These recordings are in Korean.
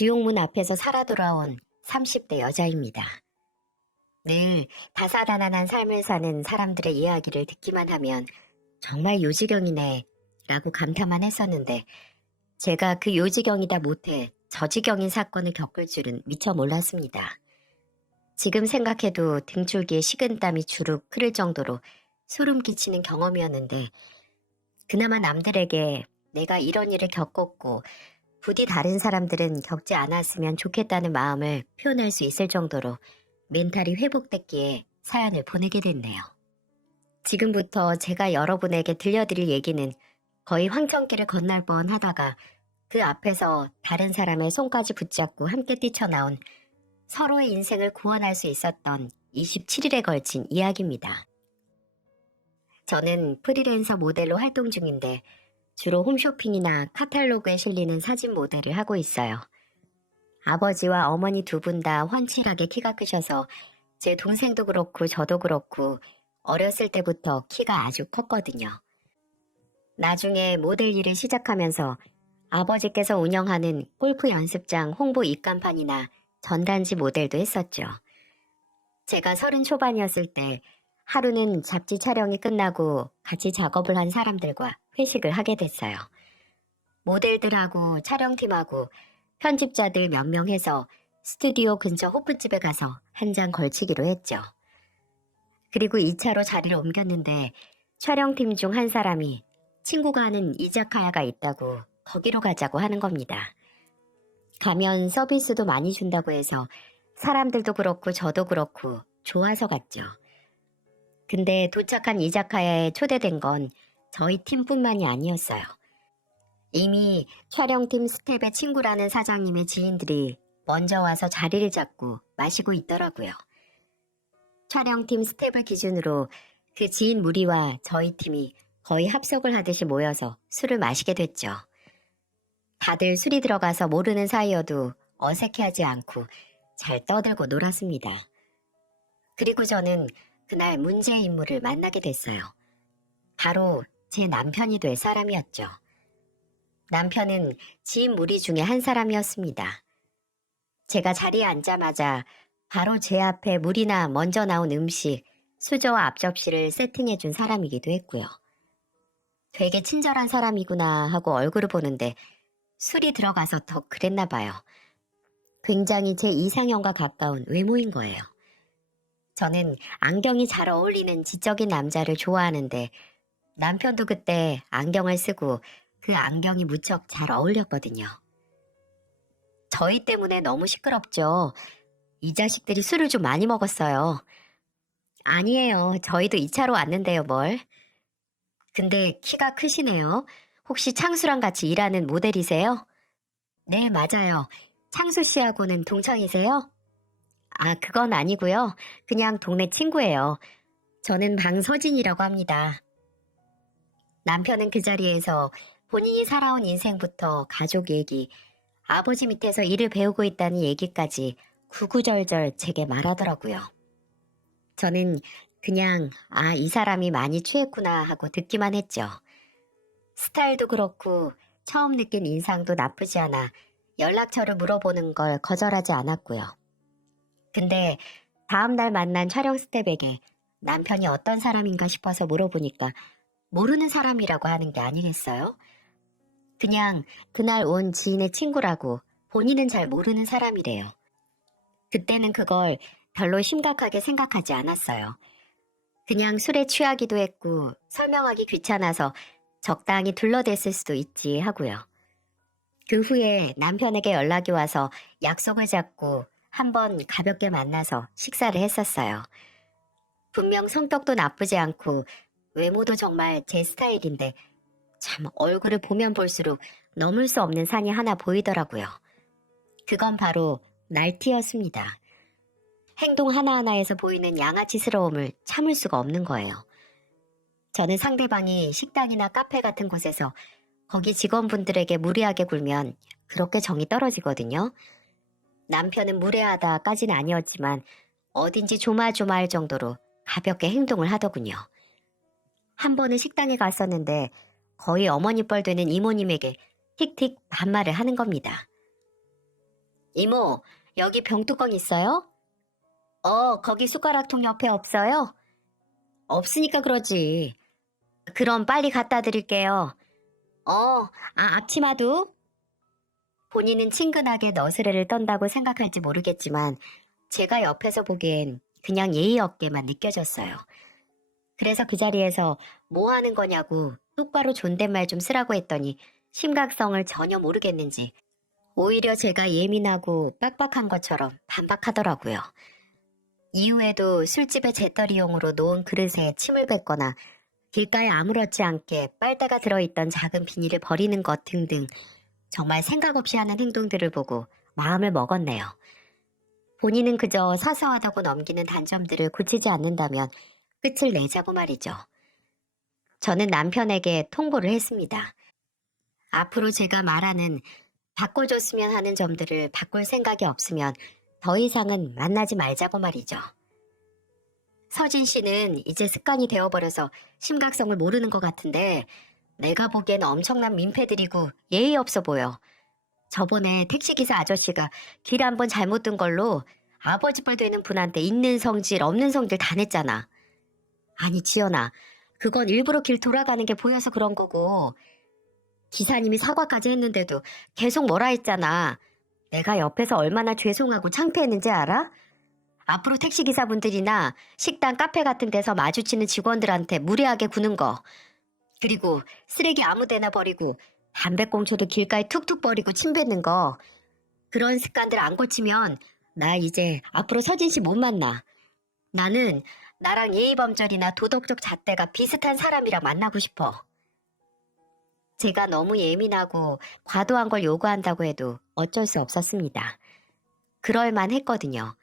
지옥문 앞에서 살아 돌아온 30대 여자입니다. 늘 다사다난한 삶을 사는 사람들의 이야기를 듣기만 하면 정말 요지경이네 라고 감탄만 했었는데, 제가 그 요지경이다 못해 저지경인 사건을 겪을 줄은 미처 몰랐습니다. 지금 생각해도 등줄기에 식은땀이 주룩 흐를 정도로 소름 끼치는 경험이었는데, 그나마 남들에게 내가 이런 일을 겪었고 부디 다른 사람들은 겪지 않았으면 좋겠다는 마음을 표현할 수 있을 정도로 멘탈이 회복됐기에 사연을 보내게 됐네요. 지금부터 제가 여러분에게 들려드릴 얘기는 거의 황천길을 건널 뻔 하다가 그 앞에서 다른 사람의 손까지 붙잡고 함께 뛰쳐나온, 서로의 인생을 구원할 수 있었던 27일에 걸친 이야기입니다. 저는 프리랜서 모델로 활동 중인데 주로 홈쇼핑이나 카탈로그에 실리는 사진 모델을 하고 있어요. 아버지와 어머니 두 분 다 훤칠하게 키가 크셔서 제 동생도 그렇고 저도 그렇고 어렸을 때부터 키가 아주 컸거든요. 나중에 모델 일을 시작하면서 아버지께서 운영하는 골프 연습장 홍보 입간판이나 전단지 모델도 했었죠. 제가 30 초반이었을 때 하루는 잡지 촬영이 끝나고 같이 작업을 한 사람들과 회식을 하게 됐어요. 모델들하고 촬영팀하고 편집자들 몇 명 해서 스튜디오 근처 호프집에 가서 한 잔 걸치기로 했죠. 그리고 2차로 자리를 옮겼는데 촬영팀 중 한 사람이 친구가 하는 이자카야가 있다고 거기로 가자고 하는 겁니다. 가면 서비스도 많이 준다고 해서 사람들도 그렇고 저도 그렇고 좋아서 갔죠. 근데 도착한 이자카야에 초대된 건 저희 팀뿐만이 아니었어요. 이미 촬영팀 스텝의 친구라는 사장님의 지인들이 먼저 와서 자리를 잡고 마시고 있더라고요. 촬영팀 스텝을 기준으로 그 지인 무리와 저희 팀이 거의 합석을 하듯이 모여서 술을 마시게 됐죠. 다들 술이 들어가서 모르는 사이여도 어색해하지 않고 잘 떠들고 놀았습니다. 그리고 저는 그날 문제의 인물을 만나게 됐어요. 바로 제 남편이 될 사람이었죠. 남편은 지인 무리 중에 한 사람이었습니다. 제가 자리에 앉자마자 바로 제 앞에 물이나 먼저 나온 음식, 수저와 앞접시를 세팅해준 사람이기도 했고요. 되게 친절한 사람이구나 하고 얼굴을 보는데 술이 들어가서 더 그랬나 봐요. 굉장히 제 이상형과 가까운 외모인 거예요. 저는 안경이 잘 어울리는 지적인 남자를 좋아하는데 남편도 그때 안경을 쓰고 그 안경이 무척 잘 어울렸거든요. 저희 때문에 너무 시끄럽죠. 이 자식들이 술을 좀 많이 먹었어요. 아니에요. 저희도 2차로 왔는데요, 뭘. 근데 키가 크시네요. 혹시 창수랑 같이 일하는 모델이세요? 네, 맞아요. 창수 씨하고는 동창이세요? 아, 그건 아니고요. 그냥 동네 친구예요. 저는 방서진이라고 합니다. 남편은 그 자리에서 본인이 살아온 인생부터 가족 얘기, 아버지 밑에서 일을 배우고 있다는 얘기까지 구구절절 제게 말하더라고요. 저는 그냥 이 사람이 많이 취했구나 하고 듣기만 했죠. 스타일도 그렇고 처음 느낀 인상도 나쁘지 않아 연락처를 물어보는 걸 거절하지 않았고요. 근데 다음날 만난 촬영 스텝에게 남편이 어떤 사람인가 싶어서 물어보니까 모르는 사람이라고 하는 게 아니겠어요? 그냥 그날 온 지인의 친구라고, 본인은 잘 모르는 사람이래요. 그때는 그걸 별로 심각하게 생각하지 않았어요. 그냥 술에 취하기도 했고 설명하기 귀찮아서 적당히 둘러댔을 수도 있지 하고요. 그 후에 남편에게 연락이 와서 약속을 잡고 한번 가볍게 만나서 식사를 했었어요. 분명 성격도 나쁘지 않고 외모도 정말 제 스타일인데 참 얼굴을 보면 볼수록 넘을 수 없는 산이 하나 보이더라고요. 그건 바로 날티였습니다. 행동 하나하나에서 보이는 양아치스러움을 참을 수가 없는 거예요. 저는 상대방이 식당이나 카페 같은 곳에서 거기 직원분들에게 무례하게 굴면 그렇게 정이 떨어지거든요. 남편은 무례하다까지는 아니었지만 어딘지 조마조마할 정도로 가볍게 행동을 하더군요. 한 번은 식당에 갔었는데 거의 어머니 뻘 되는 이모님에게 틱틱 반말을 하는 겁니다. 이모, 여기 병뚜껑 있어요? 거기 숟가락통 옆에 없어요? 없으니까 그러지. 그럼 빨리 갖다 드릴게요. 앞치마도? 본인은 친근하게 너스레를 떤다고 생각할지 모르겠지만 제가 옆에서 보기엔 그냥 예의 없게만 느껴졌어요. 그래서 그 자리에서 뭐 하는 거냐고 똑바로 존댓말 좀 쓰라고 했더니 심각성을 전혀 모르겠는지 오히려 제가 예민하고 빡빡한 것처럼 반박하더라고요. 이후에도 술집의 재떨이용으로 놓은 그릇에 침을 뱉거나 길가에 아무렇지 않게 빨대가 들어있던 작은 비닐을 버리는 것 등등 정말 생각 없이 하는 행동들을 보고 마음을 먹었네요. 본인은 그저 사소하다고 넘기는 단점들을 고치지 않는다면 끝을 내자고 말이죠. 저는 남편에게 통보를 했습니다. 앞으로 제가 말하는 바꿔줬으면 하는 점들을 바꿀 생각이 없으면 더 이상은 만나지 말자고 말이죠. 서진 씨는 이제 습관이 되어버려서 심각성을 모르는 것 같은데 내가 보기엔 엄청난 민폐들이고 예의 없어 보여. 저번에 택시기사 아저씨가 길 한번 잘못 든 걸로 아버지 뻘 되는 분한테 있는 성질 없는 성질 다 냈잖아. 아니 지연아, 그건 일부러 길 돌아가는 게 보여서 그런 거고 기사님이 사과까지 했는데도 계속 뭐라 했잖아. 내가 옆에서 얼마나 죄송하고 창피했는지 알아? 앞으로 택시기사분들이나 식당, 카페 같은 데서 마주치는 직원들한테 무례하게 구는 거, 그리고 쓰레기 아무 데나 버리고 담배꽁초도 길가에 툭툭 버리고 침 뱉는 거, 그런 습관들 안 고치면 나 이제 앞으로 서진 씨 못 만나. 나는 나랑 예의범절이나 도덕적 잣대가 비슷한 사람이랑 만나고 싶어. 제가 너무 예민하고 과도한 걸 요구한다고 해도 어쩔 수 없었습니다. 그럴만 했거든요.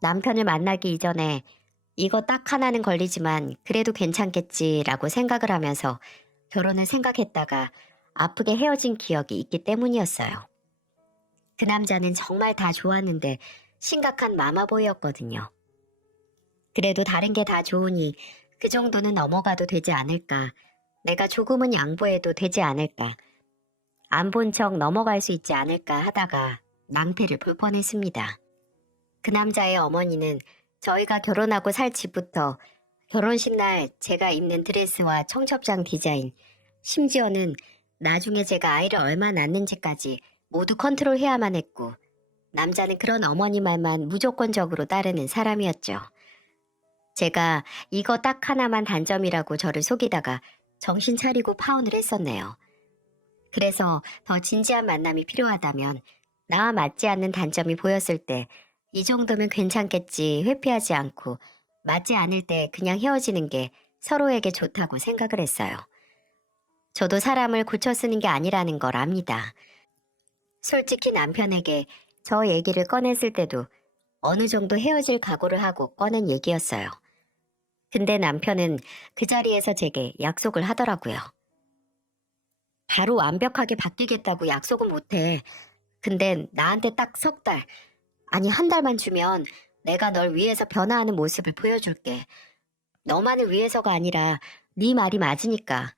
남편을 만나기 이전에 이거 딱 하나는 걸리지만 그래도 괜찮겠지라고 생각을 하면서 결혼을 생각했다가 아프게 헤어진 기억이 있기 때문이었어요. 그 남자는 정말 다 좋았는데 심각한 마마보이였거든요. 그래도 다른 게 다 좋으니 그 정도는 넘어가도 되지 않을까. 내가 조금은 양보해도 되지 않을까. 안 본 척 넘어갈 수 있지 않을까 하다가 낭패를 볼 뻔했습니다. 그 남자의 어머니는 저희가 결혼하고 살 집부터 결혼식 날 제가 입는 드레스와 청첩장 디자인, 심지어는 나중에 제가 아이를 얼마 낳는지까지 모두 컨트롤해야만 했고 남자는 그런 어머니 말만 무조건적으로 따르는 사람이었죠. 제가 이거 딱 하나만 단점이라고 저를 속이다가 정신 차리고 파혼을 했었네요. 그래서 더 진지한 만남이 필요하다면 나와 맞지 않는 단점이 보였을 때 이 정도면 괜찮겠지 회피하지 않고 맞지 않을 때 그냥 헤어지는 게 서로에게 좋다고 생각을 했어요. 저도 사람을 고쳐 쓰는 게 아니라는 걸 압니다. 솔직히 남편에게 저 얘기를 꺼냈을 때도 어느 정도 헤어질 각오를 하고 꺼낸 얘기였어요. 근데 남편은 그 자리에서 제게 약속을 하더라고요. 바로 완벽하게 바뀌겠다고 약속은 못해. 근데 나한테 딱 석 달, 아니 한 달만 주면 내가 널 위해서 변화하는 모습을 보여줄게. 너만을 위해서가 아니라 네 말이 맞으니까.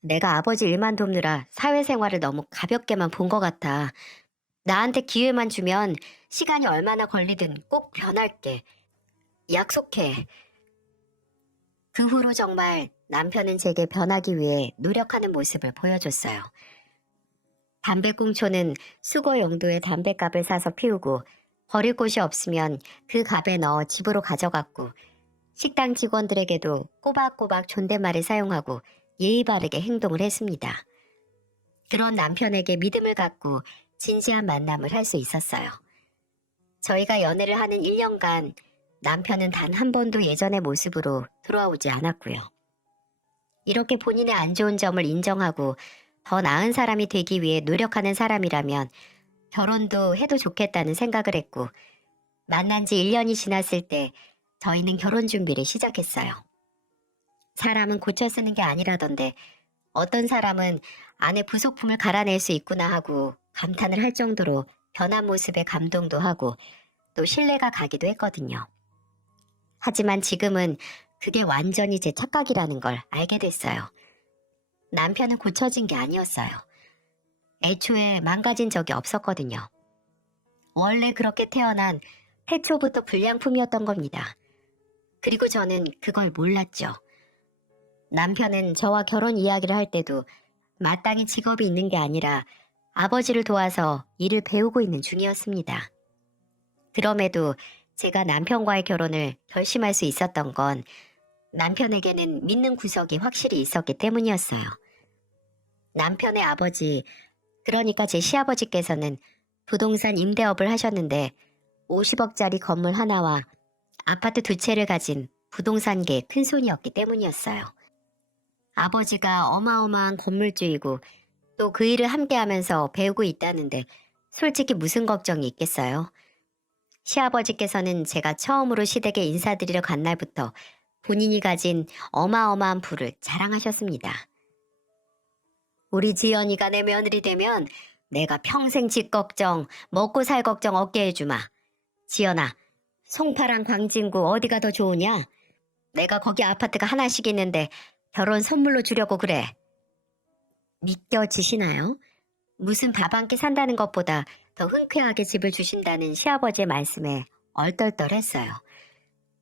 내가 아버지 일만 돕느라 사회생활을 너무 가볍게만 본 것 같아. 나한테 기회만 주면 시간이 얼마나 걸리든 꼭 변할게. 약속해. 그 후로 정말 남편은 제게 변하기 위해 노력하는 모습을 보여줬어요. 담배꽁초는 수거 용도의 담뱃갑을 사서 피우고 버릴 곳이 없으면 그 갑에 넣어 집으로 가져갔고 식당 직원들에게도 꼬박꼬박 존댓말을 사용하고 예의 바르게 행동을 했습니다. 그런 남편에게 믿음을 갖고 진지한 만남을 할 수 있었어요. 저희가 연애를 하는 1년간 남편은 단 한 번도 예전의 모습으로 돌아오지 않았고요. 이렇게 본인의 안 좋은 점을 인정하고 더 나은 사람이 되기 위해 노력하는 사람이라면 결혼도 해도 좋겠다는 생각을 했고 만난 지 1년이 지났을 때 저희는 결혼 준비를 시작했어요. 사람은 고쳐 쓰는 게 아니라던데 어떤 사람은 아내 부속품을 갈아낼 수 있구나 하고 감탄을 할 정도로 변한 모습에 감동도 하고 또 신뢰가 가기도 했거든요. 하지만 지금은 그게 완전히 제 착각이라는 걸 알게 됐어요. 남편은 고쳐진 게 아니었어요. 애초에 망가진 적이 없었거든요. 원래 그렇게 태어난 태초부터 불량품이었던 겁니다. 그리고 저는 그걸 몰랐죠. 남편은 저와 결혼 이야기를 할 때도 마땅히 직업이 있는 게 아니라 아버지를 도와서 일을 배우고 있는 중이었습니다. 그럼에도 제가 남편과의 결혼을 결심할 수 있었던 건 남편에게는 믿는 구석이 확실히 있었기 때문이었어요. 남편의 아버지, 그러니까 제 시아버지께서는 부동산 임대업을 하셨는데 50억짜리 건물 하나와 아파트 2채를 가진 부동산계의 큰손이었기 때문이었어요. 아버지가 어마어마한 건물주이고 또 그 일을 함께하면서 배우고 있다는데 솔직히 무슨 걱정이 있겠어요? 시아버지께서는 제가 처음으로 시댁에 인사드리러 간 날부터 본인이 가진 어마어마한 부를 자랑하셨습니다. 우리 지연이가 내 며느리 되면 내가 평생 집 걱정, 먹고 살 걱정 없게 해주마. 지연아, 송파랑 광진구 어디가 더 좋으냐? 내가 거기 아파트가 하나씩 있는데 결혼 선물로 주려고 그래. 믿겨지시나요? 무슨 밥 한 끼 산다는 것보다 더 흔쾌하게 집을 주신다는 시아버지의 말씀에 얼떨떨했어요.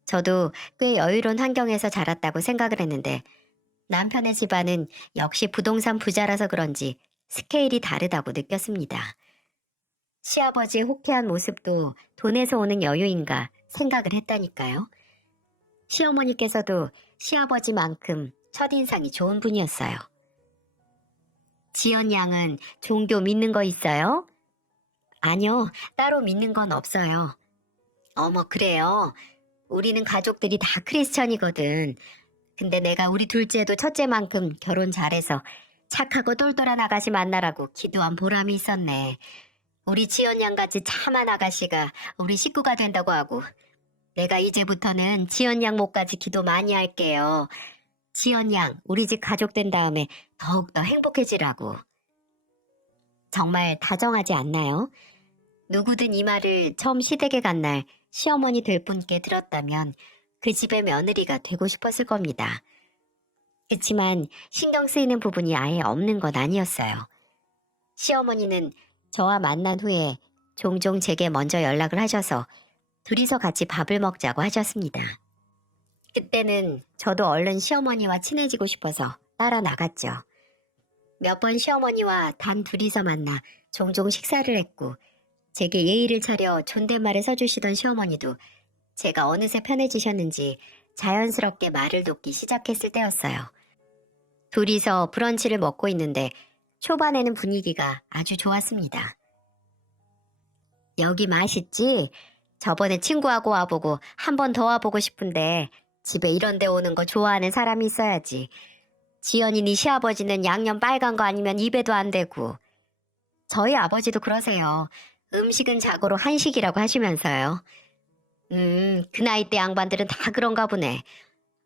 저도 꽤 여유로운 환경에서 자랐다고 생각을 했는데 남편의 집안은 역시 부동산 부자라서 그런지 스케일이 다르다고 느꼈습니다. 시아버지의 호쾌한 모습도 돈에서 오는 여유인가 생각을 했다니까요. 시어머니께서도 시아버지만큼 첫인상이 좋은 분이었어요. 지연 양은 종교 믿는 거 있어요? 아니요, 따로 믿는 건 없어요. 어머, 그래요? 우리는 가족들이 다 크리스천이거든. 근데 내가 우리 둘째도 첫째만큼 결혼 잘해서 착하고 똘똘한 아가씨 만나라고 기도한 보람이 있었네. 우리 지연 양같이 참한 아가씨가 우리 식구가 된다고 하고 내가 이제부터는 지연 양 목까지 기도 많이 할게요. 지연 양 우리 집 가족 된 다음에 더욱더 행복해지라고. 정말 다정하지 않나요? 누구든 이 말을 처음 시댁에 간 날 시어머니 될 분께 들었다면 그 집의 며느리가 되고 싶었을 겁니다. 그치만 신경 쓰이는 부분이 아예 없는 건 아니었어요. 시어머니는 저와 만난 후에 종종 제게 먼저 연락을 하셔서 둘이서 같이 밥을 먹자고 하셨습니다. 그때는 저도 얼른 시어머니와 친해지고 싶어서 따라 나갔죠. 몇 번 시어머니와 단 둘이서 만나 종종 식사를 했고 제게 예의를 차려 존댓말을 써주시던 시어머니도 제가 어느새 편해지셨는지 자연스럽게 말을 놓기 시작했을 때였어요. 둘이서 브런치를 먹고 있는데 초반에는 분위기가 아주 좋았습니다. 여기 맛있지? 저번에 친구하고 와보고 한 번 더 와보고 싶은데 집에 이런 데 오는 거 좋아하는 사람이 있어야지. 지연이 네 시아버지는 양념 빨간 거 아니면 입에도 안 대고. 저희 아버지도 그러세요. 음식은 자고로 한식이라고 하시면서요. 그 나이 때 양반들은 다 그런가 보네.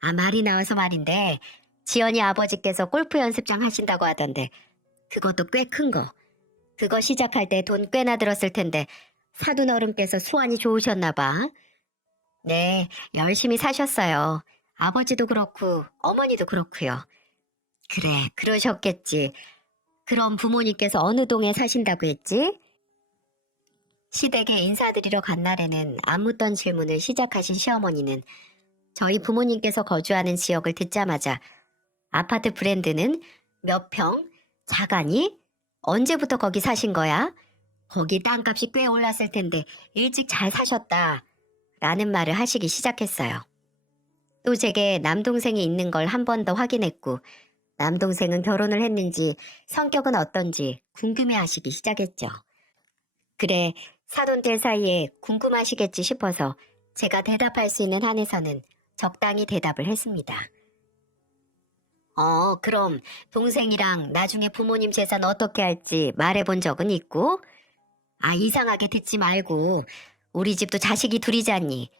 아, 말이 나와서 말인데 지연이 아버지께서 골프 연습장 하신다고 하던데 그것도 꽤 큰 거. 그거 시작할 때 돈 꽤나 들었을 텐데 사돈 어른께서 수완이 좋으셨나 봐. 네, 열심히 사셨어요. 아버지도 그렇고 어머니도 그렇고요. 그래, 그러셨겠지. 그럼 부모님께서 어느 동에 사신다고 했지? 시댁에 인사드리러 간 날에는 안 묻던 질문을 시작하신 시어머니는 저희 부모님께서 거주하는 지역을 듣자마자 아파트 브랜드는 몇 평? 자가니? 언제부터 거기 사신 거야? 거기 땅값이 꽤 올랐을 텐데 일찍 잘 사셨다. 라는 말을 하시기 시작했어요. 또 제게 남동생이 있는 걸 한 번 더 확인했고 남동생은 결혼을 했는지 성격은 어떤지 궁금해하시기 시작했죠. 그래, 사돈들 사이에 궁금하시겠지 싶어서 제가 대답할 수 있는 한에서는 적당히 대답을 했습니다. 그럼 동생이랑 나중에 부모님 재산 어떻게 할지 말해본 적은 있고? 아, 이상하게 듣지 말고 우리 집도 자식이 둘이잖니.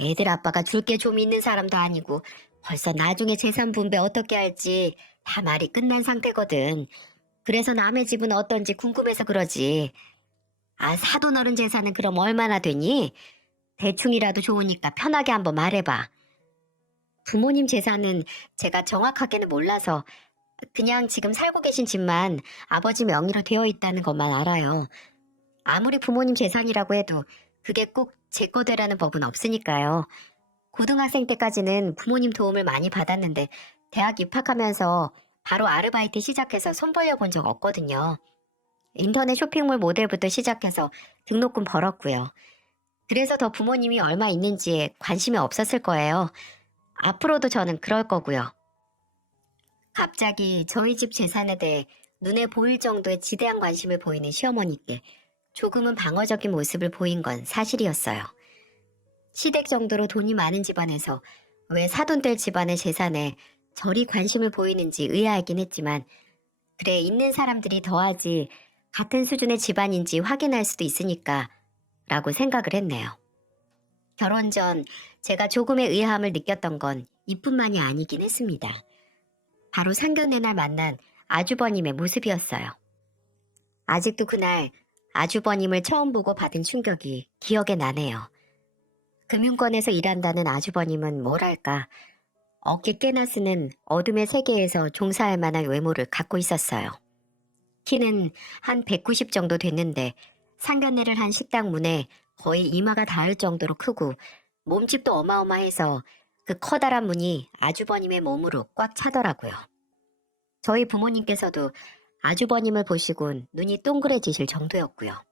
애들 아빠가 줄 게 좀 있는 사람도 아니고 벌써 나중에 재산 분배 어떻게 할지 다 말이 끝난 상태거든. 그래서 남의 집은 어떤지 궁금해서 그러지. 아, 사돈 어른 재산은 그럼 얼마나 되니? 대충이라도 좋으니까 편하게 한번 말해봐. 부모님 재산은 제가 정확하게는 몰라서 그냥 지금 살고 계신 집만 아버지 명의로 되어 있다는 것만 알아요. 아무리 부모님 재산이라고 해도 그게 꼭 제 거 되라는 법은 없으니까요. 고등학생 때까지는 부모님 도움을 많이 받았는데 대학 입학하면서 바로 아르바이트 시작해서 손 벌려본 적 없거든요. 인터넷 쇼핑몰 모델부터 시작해서 등록금 벌었고요. 그래서 더 부모님이 얼마 있는지에 관심이 없었을 거예요. 앞으로도 저는 그럴 거고요. 갑자기 저희 집 재산에 대해 눈에 보일 정도의 지대한 관심을 보이는 시어머니께 조금은 방어적인 모습을 보인 건 사실이었어요. 시댁 정도로 돈이 많은 집안에서 왜 사돈들 집안의 재산에 저리 관심을 보이는지 의아하긴 했지만, 그래, 있는 사람들이 더하지 같은 수준의 집안인지 확인할 수도 있으니까 라고 생각을 했네요. 결혼 전 제가 조금의 의아함을 느꼈던 건 이뿐만이 아니긴 했습니다. 바로 상견례 날 만난 아주버님의 모습이었어요. 아직도 그날 아주버님을 처음 보고 받은 충격이 기억에 나네요. 금융권에서 일한다는 아주버님은 뭐랄까, 어깨 깨나 쓰는 어둠의 세계에서 종사할 만한 외모를 갖고 있었어요. 키는 한 190 정도 됐는데 상견례를 한 식당 문에 거의 이마가 닿을 정도로 크고 몸집도 어마어마해서 그 커다란 문이 아주버님의 몸으로 꽉 차더라고요. 저희 부모님께서도 아주버님을 보시곤 눈이 동그래지실 정도였고요.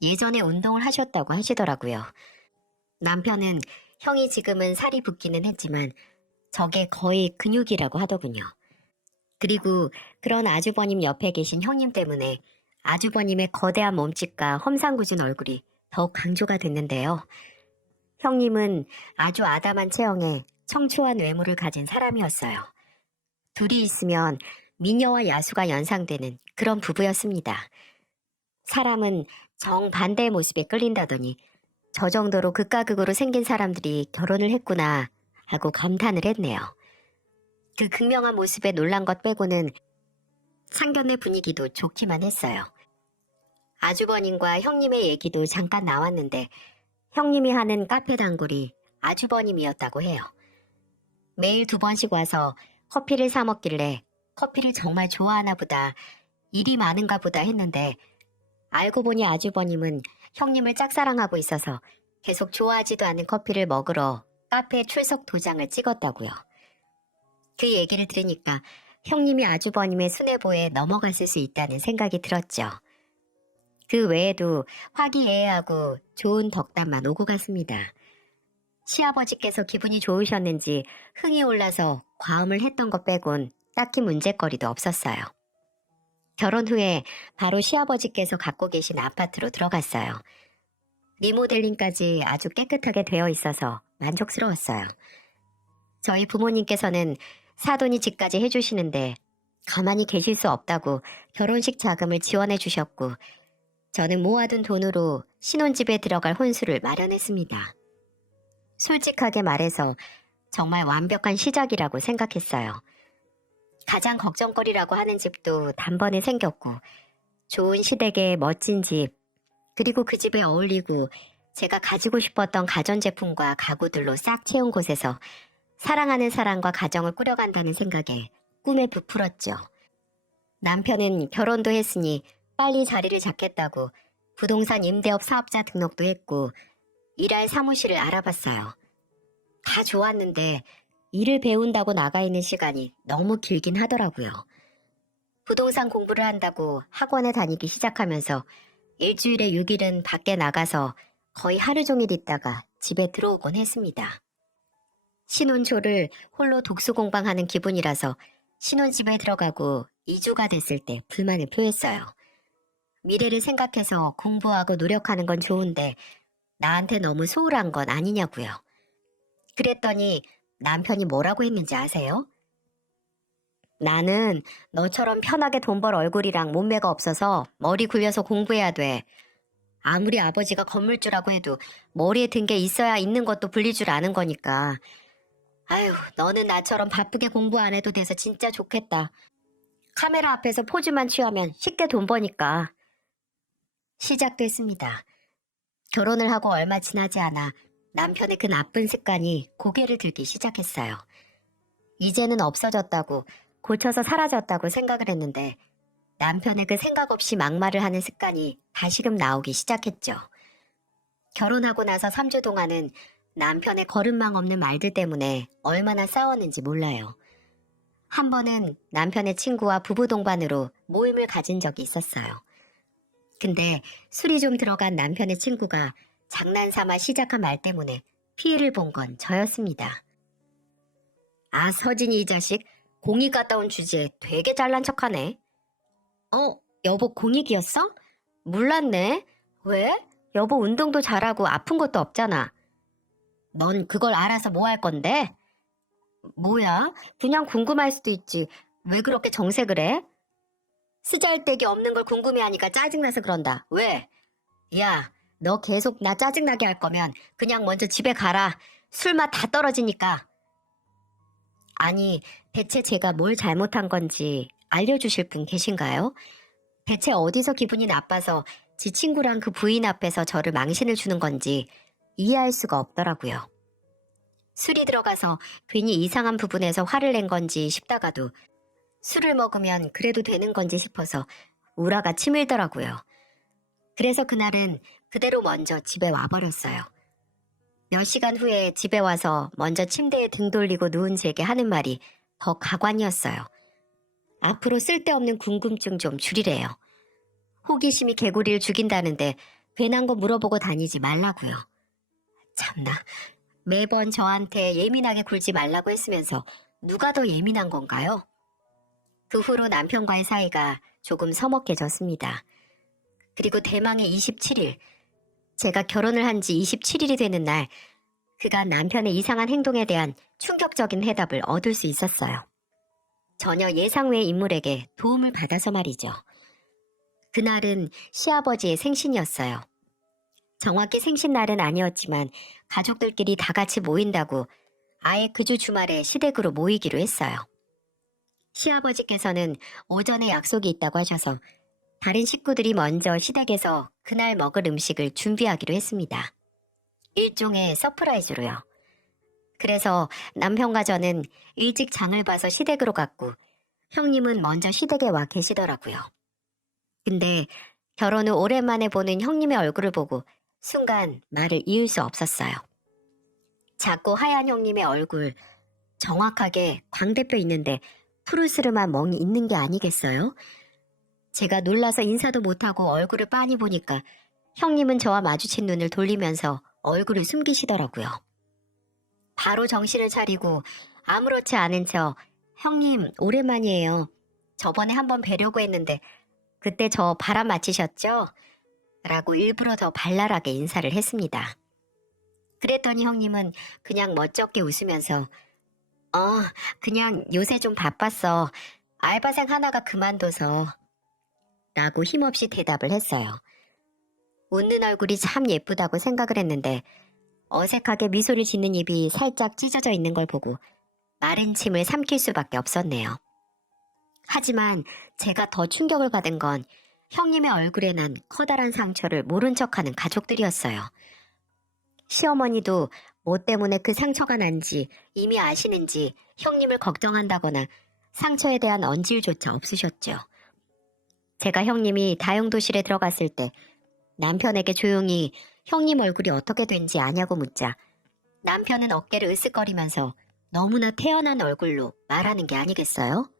예전에 운동을 하셨다고 하시더라고요. 남편은 형이 지금은 살이 붓기는 했지만 저게 거의 근육이라고 하더군요. 그리고 그런 아주버님 옆에 계신 형님 때문에 아주버님의 거대한 몸집과 험상궂은 얼굴이 더욱 강조가 됐는데요. 형님은 아주 아담한 체형에 청초한 외모를 가진 사람이었어요. 둘이 있으면 미녀와 야수가 연상되는 그런 부부였습니다. 사람은 정반대의 모습에 끌린다더니 저 정도로 극과 극으로 생긴 사람들이 결혼을 했구나 하고 감탄을 했네요. 그 극명한 모습에 놀란 것 빼고는 상견례 분위기도 좋기만 했어요. 아주버님과 형님의 얘기도 잠깐 나왔는데 형님이 하는 카페 단골이 아주버님이었다고 해요. 매일 2번씩 와서 커피를 사 먹길래 커피를 정말 좋아하나 보다, 일이 많은가 보다 했는데 알고 보니 아주버님은 형님을 짝사랑하고 있어서 계속 좋아하지도 않은 커피를 먹으러 카페 출석 도장을 찍었다고요. 그 얘기를 들으니까 형님이 아주버님의 수뇌보에 넘어갔을 수 있다는 생각이 들었죠. 그 외에도 화기애애하고 좋은 덕담만 오고 갔습니다. 시아버지께서 기분이 좋으셨는지 흥이 올라서 과음을 했던 것 빼곤 딱히 문제거리도 없었어요. 결혼 후에 바로 시아버지께서 갖고 계신 아파트로 들어갔어요. 리모델링까지 아주 깨끗하게 되어 있어서 만족스러웠어요. 저희 부모님께서는 사돈이 집까지 해주시는데 가만히 계실 수 없다고 결혼식 자금을 지원해 주셨고, 저는 모아둔 돈으로 신혼집에 들어갈 혼수를 마련했습니다. 솔직하게 말해서 정말 완벽한 시작이라고 생각했어요. 가장 걱정거리라고 하는 집도 단번에 생겼고, 좋은 시댁의 멋진 집, 그리고 그 집에 어울리고 제가 가지고 싶었던 가전제품과 가구들로 싹 채운 곳에서 사랑하는 사람과 가정을 꾸려간다는 생각에 꿈에 부풀었죠. 남편은 결혼도 했으니 빨리 자리를 잡겠다고 부동산 임대업 사업자 등록도 했고 일할 사무실을 알아봤어요. 다 좋았는데 일을 배운다고 나가 있는 시간이 너무 길긴 하더라고요. 부동산 공부를 한다고 학원에 다니기 시작하면서 일주일에 6일은 밖에 나가서 거의 하루 종일 있다가 집에 들어오곤 했습니다. 신혼 초를 홀로 독수공방하는 기분이라서 신혼집에 들어가고 2주가 됐을 때 불만을 표했어요. 미래를 생각해서 공부하고 노력하는 건 좋은데 나한테 너무 소홀한 건 아니냐고요. 그랬더니 남편이 뭐라고 했는지 아세요? 나는 너처럼 편하게 돈 벌 얼굴이랑 몸매가 없어서 머리 굴려서 공부해야 돼. 아무리 아버지가 건물주라고 해도 머리에 든 게 있어야 있는 것도 불릴 줄 아는 거니까. 아휴, 너는 나처럼 바쁘게 공부 안 해도 돼서 진짜 좋겠다. 카메라 앞에서 포즈만 취하면 쉽게 돈 버니까. 시작됐습니다. 결혼을 하고 얼마 지나지 않아 남편의 그 나쁜 습관이 고개를 들기 시작했어요. 이제는 없어졌다고, 고쳐서 사라졌다고 생각을 했는데 남편의 그 생각 없이 막말을 하는 습관이 다시금 나오기 시작했죠. 결혼하고 나서 3주 동안은 남편의 거름망 없는 말들 때문에 얼마나 싸웠는지 몰라요. 한 번은 남편의 친구와 부부 동반으로 모임을 가진 적이 있었어요. 근데 술이 좀 들어간 남편의 친구가 장난삼아 시작한 말 때문에 피해를 본 건 저였습니다. 아, 서진이 이 자식 공익 갔다 온 주제에 되게 잘난 척하네. 여보 공익이었어? 몰랐네. 왜? 여보 운동도 잘하고 아픈 것도 없잖아. 넌 그걸 알아서 뭐 할 건데? 뭐야? 그냥 궁금할 수도 있지. 왜 그렇게 정색을 해? 쓰잘데기 없는 걸 궁금해하니까 짜증나서 그런다. 왜? 야, 너 계속 나 짜증나게 할 거면 그냥 먼저 집에 가라. 술맛 다 떨어지니까. 아니, 대체 제가 뭘 잘못한 건지 알려주실 분 계신가요? 대체 어디서 기분이 나빠서 지 친구랑 그 부인 앞에서 저를 망신을 주는 건지 이해할 수가 없더라고요. 술이 들어가서 괜히 이상한 부분에서 화를 낸 건지 싶다가도 술을 먹으면 그래도 되는 건지 싶어서 우라가 치밀더라고요. 그래서 그날은 그대로 먼저 집에 와버렸어요. 몇 시간 후에 집에 와서 먼저 침대에 등 돌리고 누운 제게 하는 말이 더 가관이었어요. 앞으로 쓸데없는 궁금증 좀 줄이래요. 호기심이 개구리를 죽인다는데 괜한 거 물어보고 다니지 말라고요. 참나, 매번 저한테 예민하게 굴지 말라고 했으면서 누가 더 예민한 건가요? 그 후로 남편과의 사이가 조금 서먹해졌습니다. 그리고 대망의 27일, 제가 결혼을 한 지 27일이 되는 날, 그가 남편의 이상한 행동에 대한 충격적인 해답을 얻을 수 있었어요. 전혀 예상 외의 인물에게 도움을 받아서 말이죠. 그날은 시아버지의 생신이었어요. 정확히 생신날은 아니었지만 가족들끼리 다 같이 모인다고 아예 그 주 주말에 시댁으로 모이기로 했어요. 시아버지께서는 오전에 약속이 있다고 하셔서 다른 식구들이 먼저 시댁에서 그날 먹을 음식을 준비하기로 했습니다. 일종의 서프라이즈로요. 그래서 남편과 저는 일찍 장을 봐서 시댁으로 갔고 형님은 먼저 시댁에 와 계시더라고요. 근데 결혼 후 오랜만에 보는 형님의 얼굴을 보고 순간 말을 이을 수 없었어요. 작고 하얀 형님의 얼굴, 정확하게 광대뼈 있는데 푸르스름한 멍이 있는 게 아니겠어요? 제가 놀라서 인사도 못하고 얼굴을 빤히 보니까 형님은 저와 마주친 눈을 돌리면서 얼굴을 숨기시더라고요. 바로 정신을 차리고 아무렇지 않은 척 형님 오랜만이에요. 저번에 한번 뵈려고 했는데 그때 저 바람 맞히셨죠? 라고 일부러 더 발랄하게 인사를 했습니다. 그랬더니 형님은 그냥 멋쩍게 웃으면서 그냥 요새 좀 바빴어. 알바생 하나가 그만둬서 라고 힘없이 대답을 했어요. 웃는 얼굴이 참 예쁘다고 생각을 했는데 어색하게 미소를 짓는 입이 살짝 찢어져 있는 걸 보고 마른 침을 삼킬 수밖에 없었네요. 하지만 제가 더 충격을 받은 건 형님의 얼굴에 난 커다란 상처를 모른 척하는 가족들이었어요. 시어머니도 뭐 때문에 그 상처가 난지 이미 아시는지 형님을 걱정한다거나 상처에 대한 언질조차 없으셨죠. 제가 형님이 다용도실에 들어갔을 때 남편에게 조용히 형님 얼굴이 어떻게 된지 아냐고 묻자 남편은 어깨를 으쓱거리면서 너무나 태연한 얼굴로 말하는 게 아니겠어요?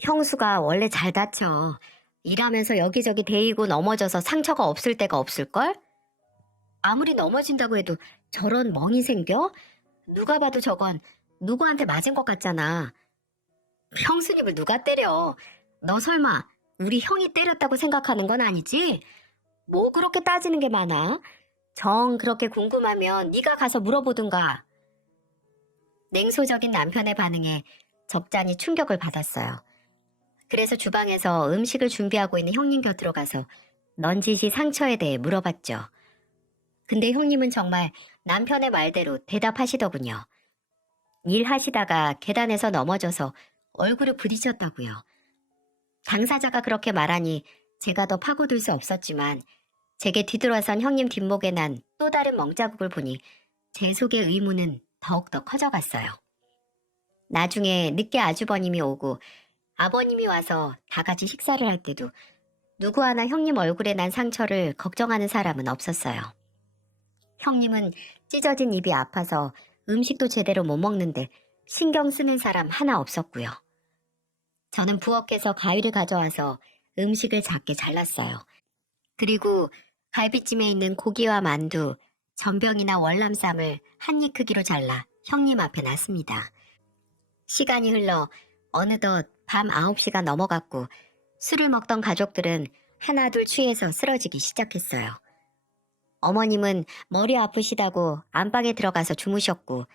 형수가 원래 잘 다쳐. 일하면서 여기저기 데이고 넘어져서 상처가 없을 때가 없을걸? 아무리 넘어진다고 해도 저런 멍이 생겨? 누가 봐도 저건 누구한테 맞은 것 같잖아. 형수님을 누가 때려? 너 설마 우리 형이 때렸다고 생각하는 건 아니지? 뭐 그렇게 따지는 게 많아? 정 그렇게 궁금하면 네가 가서 물어보든가. 냉소적인 남편의 반응에 적잖이 충격을 받았어요. 그래서 주방에서 음식을 준비하고 있는 형님 곁으로 가서 넌지시 상처에 대해 물어봤죠. 근데 형님은 정말 남편의 말대로 대답하시더군요. 일하시다가 계단에서 넘어져서 얼굴을 부딪혔다고요. 당사자가 그렇게 말하니 제가 더 파고들 수 없었지만 제게 뒤돌아선 형님 뒷목에 난 또 다른 멍자국을 보니 제 속의 의문은 더욱더 커져갔어요. 나중에 늦게 아주버님이 오고 아버님이 와서 다 같이 식사를 할 때도 누구 하나 형님 얼굴에 난 상처를 걱정하는 사람은 없었어요. 형님은 찢어진 입이 아파서 음식도 제대로 못 먹는데 신경 쓰는 사람 하나 없었고요. 저는 부엌에서 가위를 가져와서 음식을 작게 잘랐어요. 그리고 갈비찜에 있는 고기와 만두, 전병이나 월남쌈을 한 입 크기로 잘라 형님 앞에 놨습니다. 시간이 흘러 어느덧 밤 9시가 넘어갔고 술을 먹던 가족들은 하나둘 취해서 쓰러지기 시작했어요. 어머님은 머리 아프시다고 안방에 들어가서 주무셨고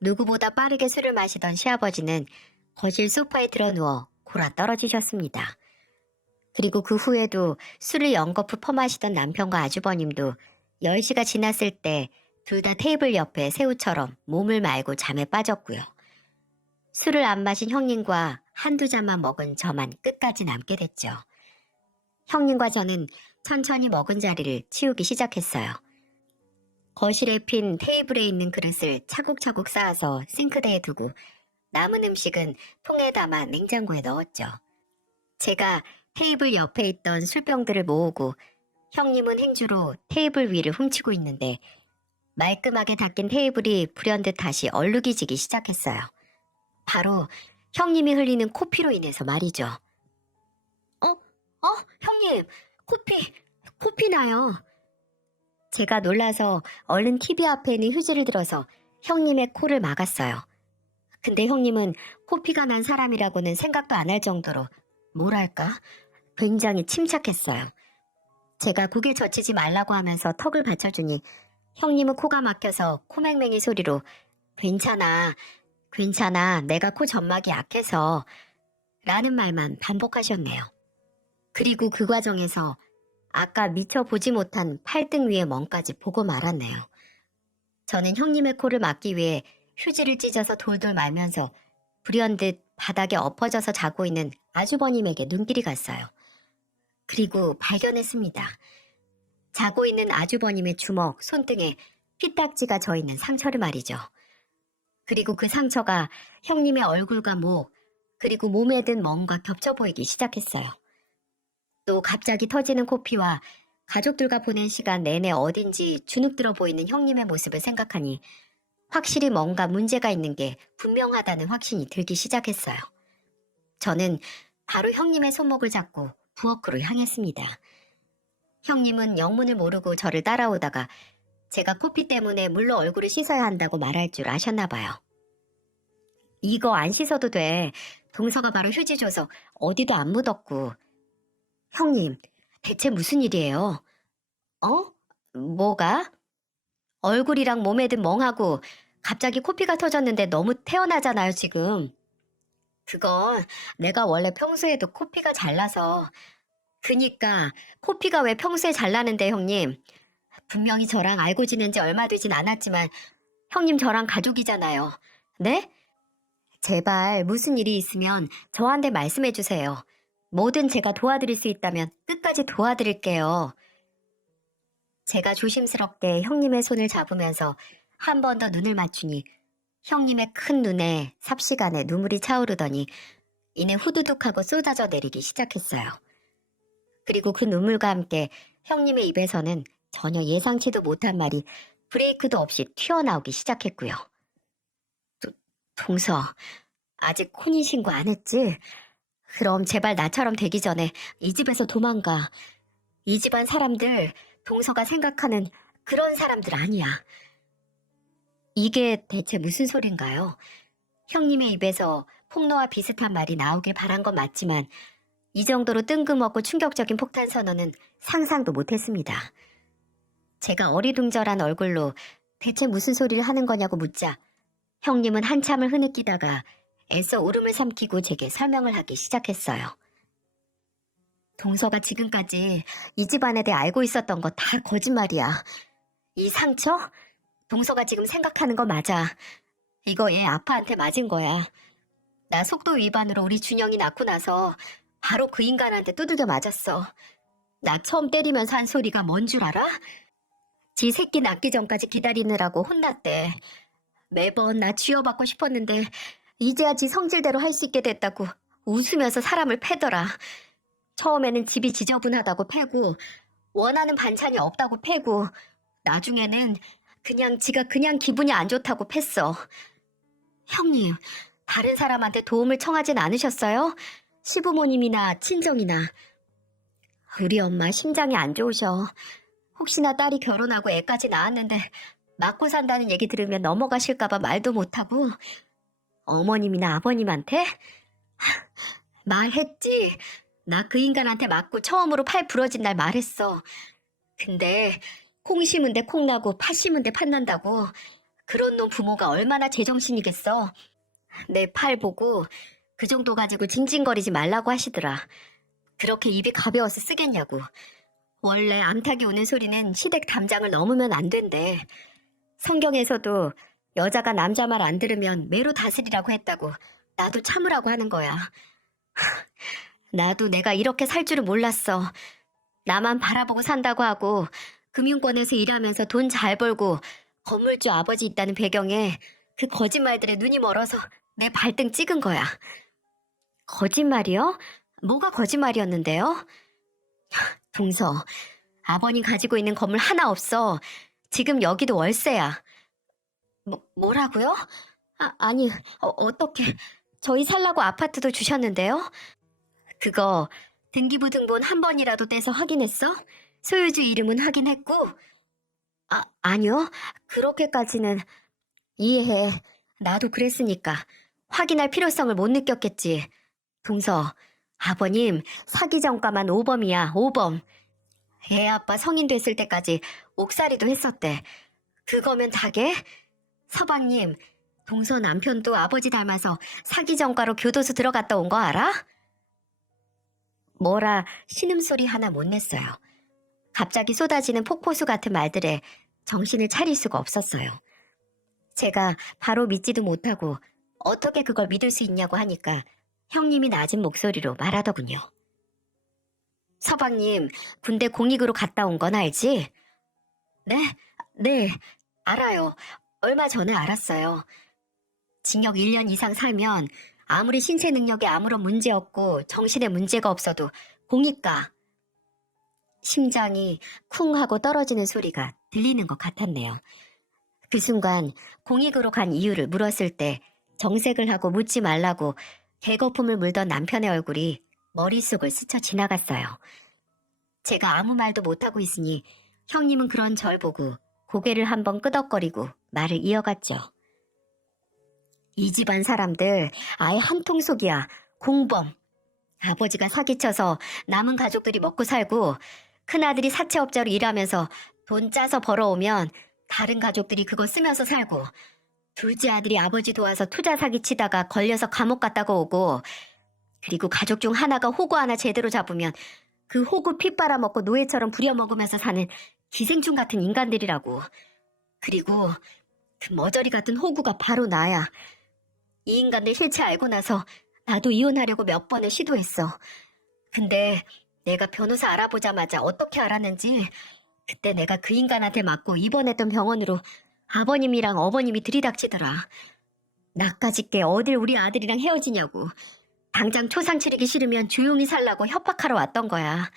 누구보다 빠르게 술을 마시던 시아버지는 거실 소파에 드러누워 골아 떨어지셨습니다. 그리고 그 후에도 술을 연거푸 퍼마시던 남편과 아주버님도 10시가 지났을 때 둘 다 테이블 옆에 새우처럼 몸을 말고 잠에 빠졌고요. 술을 안 마신 형님과 한두 잔만 먹은 저만 끝까지 남게 됐죠. 형님과 저는 천천히 먹은 자리를 치우기 시작했어요. 거실에 핀 테이블에 있는 그릇을 차곡차곡 쌓아서 싱크대에 두고 남은 음식은 통에 담아 냉장고에 넣었죠. 제가 테이블 옆에 있던 술병들을 모으고 형님은 행주로 테이블 위를 훔치고 있는데 말끔하게 닦인 테이블이 불현듯 다시 얼룩이지기 시작했어요. 바로 형님이 흘리는 코피로 인해서 말이죠. 형님, 코피 나요. 제가 놀라서 얼른 TV 앞에 있는 휴지를 들어서 형님의 코를 막았어요. 근데 형님은 코피가 난 사람이라고는 생각도 안 할 정도로 뭐랄까? 굉장히 침착했어요. 제가 고개 젖히지 말라고 하면서 턱을 받쳐주니 형님은 코가 막혀서 코맹맹이 소리로 괜찮아, 괜찮아, 내가 코 점막이 약해서 라는 말만 반복하셨네요. 그리고 그 과정에서 아까 미처 보지 못한 팔등 위의 멍까지 보고 말았네요. 저는 형님의 코를 막기 위해 휴지를 찢어서 돌돌 말면서 불현듯 바닥에 엎어져서 자고 있는 아주버님에게 눈길이 갔어요. 그리고 발견했습니다. 자고 있는 아주버님의 주먹, 손등에 피딱지가 져 있는 상처를 말이죠. 그리고 그 상처가 형님의 얼굴과 목, 그리고 몸에 든 멍과 겹쳐 보이기 시작했어요. 또 갑자기 터지는 코피와 가족들과 보낸 시간 내내 어딘지 주눅들어 보이는 형님의 모습을 생각하니 확실히 뭔가 문제가 있는 게 분명하다는 확신이 들기 시작했어요. 저는 바로 형님의 손목을 잡고 부엌으로 향했습니다. 형님은 영문을 모르고 저를 따라오다가 제가 코피 때문에 물로 얼굴을 씻어야 한다고 말할 줄 아셨나 봐요. 이거 안 씻어도 돼. 동서가 바로 휴지 줘서 어디도 안 묻었고. 형님, 대체 무슨 일이에요? 뭐가? 얼굴이랑 몸에 든 멍하고 갑자기 코피가 터졌는데 너무 태어나잖아요, 지금. 그건 내가 원래 평소에도 코피가 잘 나서. 그니까 코피가 왜 평소에 잘 나는데, 형님. 분명히 저랑 알고 지낸 지 얼마 되진 않았지만 형님 저랑 가족이잖아요. 네? 제발 무슨 일이 있으면 저한테 말씀해 주세요. 뭐든 제가 도와드릴 수 있다면 끝까지 도와드릴게요. 제가 조심스럽게 형님의 손을 잡으면서 한 번 더 눈을 맞추니 형님의 큰 눈에 삽시간에 눈물이 차오르더니 이내 후두둑하고 쏟아져 내리기 시작했어요. 그리고 그 눈물과 함께 형님의 입에서는 전혀 예상치도 못한 말이 브레이크도 없이 튀어나오기 시작했고요. 동서, 아직 혼인신고 안 했지? 그럼 제발 나처럼 되기 전에 이 집에서 도망가. 이 집안 사람들, 동서가 생각하는 그런 사람들 아니야. 이게 대체 무슨 소린가요? 형님의 입에서 폭로와 비슷한 말이 나오길 바란 건 맞지만 이 정도로 뜬금없고 충격적인 폭탄 선언은 상상도 못했습니다. 제가 어리둥절한 얼굴로 대체 무슨 소리를 하는 거냐고 묻자 형님은 한참을 흐느끼다가 애써 울음을 삼키고 제게 설명을 하기 시작했어요. 동서가 지금까지 이 집안에 대해 알고 있었던 거 다 거짓말이야. 이 상처? 동서가 지금 생각하는 거 맞아. 이거 얘 아빠한테 맞은 거야. 나 속도 위반으로 우리 준영이 낳고 나서 바로 그 인간한테 두들겨 맞았어. 나 처음 때리면서 한 소리가 뭔 줄 알아? 지 새끼 낳기 전까지 기다리느라고 혼났대. 매번 나 쥐어받고 싶었는데 이제야 지 성질대로 할 수 있게 됐다고 웃으면서 사람을 패더라. 처음에는 집이 지저분하다고 패고 원하는 반찬이 없다고 패고 나중에는 지가 그냥 기분이 안 좋다고 팼어. 형님, 다른 사람한테 도움을 청하진 않으셨어요? 시부모님이나 친정이나. 우리 엄마 심장이 안 좋으셔. 혹시나 딸이 결혼하고 애까지 낳았는데 맞고 산다는 얘기 들으면 넘어가실까봐 말도 못하고. 어머님이나 아버님한테? 말했지. 나 그 인간한테 맞고 처음으로 팔 부러진 날 말했어. 근데 콩 심은 데 콩 나고 팥 심은 데 팥 난다고. 그런 놈 부모가 얼마나 제정신이겠어. 내 팔 보고 그 정도 가지고 징징거리지 말라고 하시더라. 그렇게 입이 가벼워서 쓰겠냐고. 원래 암탉이 우는 소리는 시댁 담장을 넘으면 안 된대. 성경에서도 여자가 남자 말 안 들으면 매로 다스리라고 했다고. 나도 참으라고 하는 거야. 나도 내가 이렇게 살 줄은 몰랐어. 나만 바라보고 산다고 하고 금융권에서 일하면서 돈 잘 벌고 건물주 아버지 있다는 배경에 그 거짓말들에 눈이 멀어서 내 발등 찍은 거야. 거짓말이요? 뭐가 거짓말이었는데요? 동서, 아버님 가지고 있는 건물 하나 없어. 지금 여기도 월세야. 뭐라고요? 아니, 어떻게. 저희 살라고 아파트도 주셨는데요? 그거 등기부 등본 한 번이라도 떼서 확인했어? 소유주 이름은 확인했고? 아니요. 그렇게까지는. 이해해. 나도 그랬으니까. 확인할 필요성을 못 느꼈겠지. 동서, 아버님 사기 전과만 5범이야, 5범. 애 아빠 성인 됐을 때까지 옥살이도 했었대. 그거면 다게? 서방님, 동서 남편도 아버지 닮아서 사기 전과로 교도소 들어갔다 온 거 알아? 뭐라 신음소리 하나 못 냈어요. 갑자기 쏟아지는 폭포수 같은 말들에 정신을 차릴 수가 없었어요. 제가 바로 믿지도 못하고 어떻게 그걸 믿을 수 있냐고 하니까 형님이 낮은 목소리로 말하더군요. 서방님, 군대 공익으로 갔다 온 건 알지? 네? 네, 알아요. 얼마 전에 알았어요. 징역 1년 이상 살면 아무리 신체 능력에 아무런 문제 없고 정신에 문제가 없어도 공익가. 심장이 쿵 하고 떨어지는 소리가 들리는 것 같았네요. 그 순간 공익으로 간 이유를 물었을 때 정색을 하고 묻지 말라고 개거품을 물던 남편의 얼굴이 머릿속을 스쳐 지나갔어요. 제가 아무 말도 못하고 있으니 형님은 그런 절 보고 고개를 한번 끄덕거리고 말을 이어갔죠. 이 집안 사람들 아예 한통속이야. 공범. 아버지가 사기쳐서 남은 가족들이 먹고 살고 큰아들이 사채업자로 일하면서 돈 짜서 벌어오면 다른 가족들이 그거 쓰면서 살고 둘째 아들이 아버지 도와서 투자 사기치다가 걸려서 감옥 갔다가 오고 그리고 가족 중 하나가 호구 하나 제대로 잡으면 그 호구 피 빨아먹고 노예처럼 부려먹으면서 사는 기생충 같은 인간들이라고. 그리고 그 머저리 같은 호구가 바로 나야. 이 인간들 실체 알고 나서 나도 이혼하려고 몇 번을 시도했어. 근데 내가 변호사 알아보자마자 어떻게 알았는지 그때 내가 그 인간한테 맞고 입원했던 병원으로 아버님이랑 어머님이 들이닥치더라. 나까짓 게 어딜 우리 아들이랑 헤어지냐고. 당장 초상 치르기 싫으면 조용히 살라고 협박하러 왔던 거야.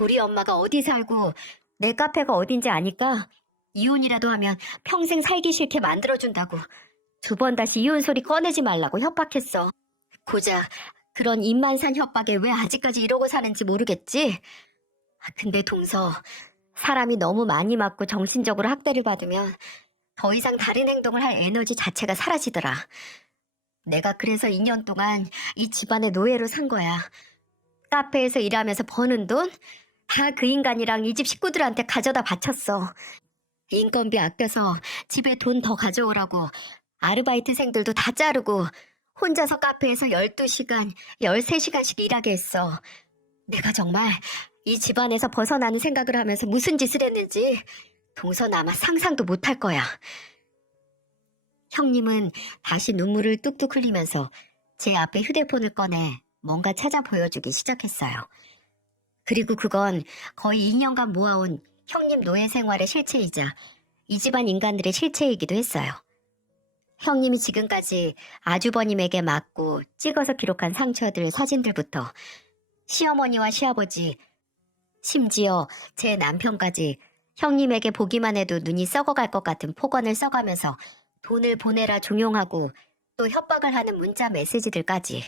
우리 엄마가 어디 살고 내 카페가 어딘지 아니까 이혼이라도 하면 평생 살기 싫게 만들어준다고. 2번 다시 이혼 소리 꺼내지 말라고 협박했어. 고작 그런 입만 산 협박에 왜 아직까지 이러고 사는지 모르겠지? 근데 동서, 사람이 너무 많이 맞고 정신적으로 학대를 받으면 더 이상 다른 행동을 할 에너지 자체가 사라지더라. 내가 그래서 2년 동안 이 집안의 노예로 산 거야. 카페에서 일하면서 버는 돈? 다 그 인간이랑 이 집 식구들한테 가져다 바쳤어. 인건비 아껴서 집에 돈 더 가져오라고 아르바이트생들도 다 자르고 혼자서 카페에서 12시간, 13시간씩 일하게 했어. 내가 정말 이 집안에서 벗어나는 생각을 하면서 무슨 짓을 했는지 동선 아마 상상도 못할 거야. 형님은 다시 눈물을 뚝뚝 흘리면서 제 앞에 휴대폰을 꺼내 뭔가 찾아 보여주기 시작했어요. 그리고 그건 거의 2년간 모아온 형님 노예 생활의 실체이자 이 집안 인간들의 실체이기도 했어요. 형님이 지금까지 아주버님에게 맞고 찍어서 기록한 상처들 사진들부터 시어머니와 시아버지, 심지어 제 남편까지 형님에게 보기만 해도 눈이 썩어갈 것 같은 폭언을 써가면서 돈을 보내라 종용하고 또 협박을 하는 문자 메시지들까지,